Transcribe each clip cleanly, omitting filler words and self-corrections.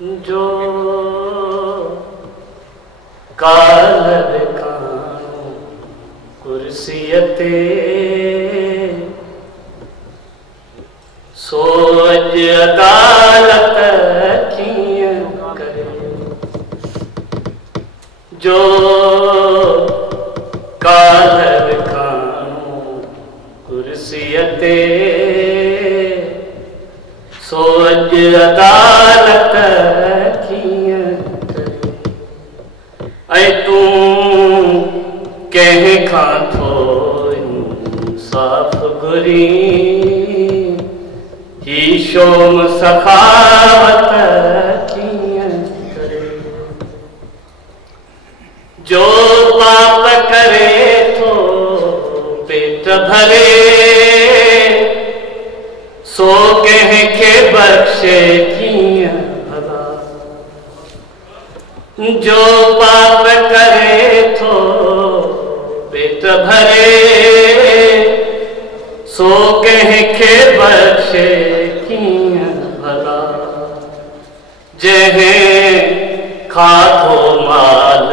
जो काल कानू कुर्सियते सो अज अदालत कीअं करे। जो काल कानू कुर्सियते सो अज अदालत कीअं करे। ऐं तूं कंहिं खां थो इंसाफ़ घुरी ही शोम सखावत कीअं करे। जो पाप करे थो पेट भरे सो कंहिंखे बख़्शे कीअं भला। जो पाप करे थो पेट भरे सो कंहिंखे बख़्शे कीअं भला। जंहिं खाधो माल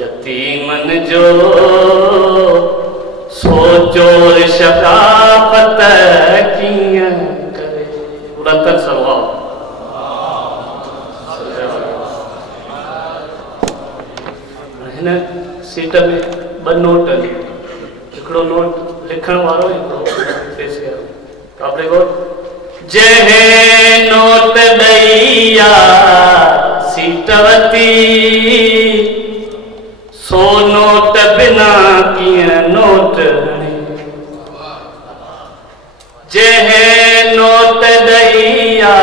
यतीमन जो सो चोर शकाफ़त कीअं करे। बुलंद सवाब। हिन सीट में ॿ नोट आहिनि, हिकिड़ो नोट लिखण वारो, हिकिड़ो पैसे वारो। आप देखो, जंहिं नोट ॾई आ सीट वती सो नोट बिना कीअं नोट हणे। जंहिं नोट ॾई आ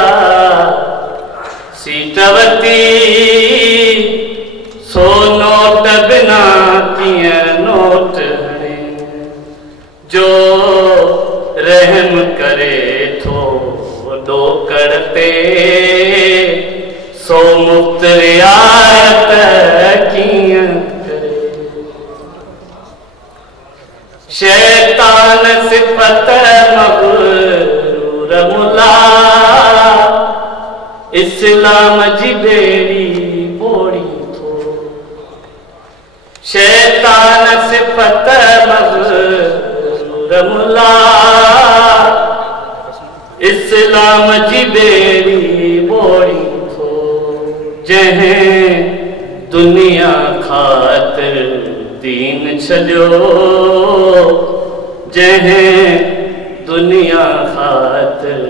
सीट वती सो नोट बिना कीअं नोट हणे। जो रहम करे थो ॾोकड़ ते सो मुफ़्त रियायत कीअं करे। शैतान सिफ़त मग़रूर मुला इस्लाम जी बेड़ी बोड़ी थो। शैतान सिफ़त मग़रूर मुला इस्लाम जी बेड़ी बोड़ी थो। जंहिं दुनिया ख़ातिर दीन छॾियो जंहिं दुनिया ख़ातिर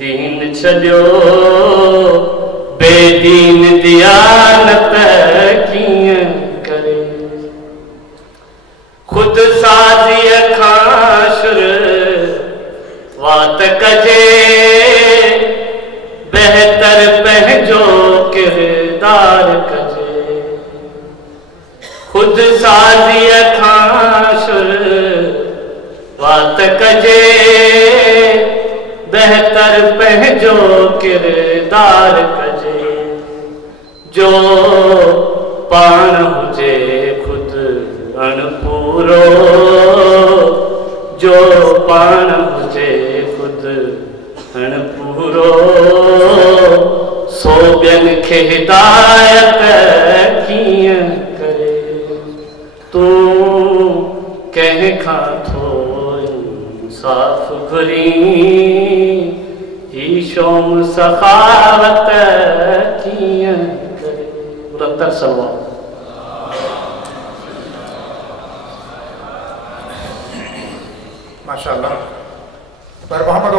दीन छॾियो बेदीन दियानत कीअं करे। खुद साज़ीअ खां शुरूआत कजे बहितर पंहिंजो किरदार कजे। खुद साज़ीअ खां शुरूआत कजे बहितर पंहिंजो किरदार कजे। जो पाण हुजे खुद अणपूरो जो पाण हुजे खुद अणपूरो सो ॿियनि खे हिदायत कीअं करे। तूं कंहिं खां थो इंसाफ़ घुरी ही शोम सखावत कीअं करे। बुलंद सवाब। माशाअल्लाह। पर मोहम्मद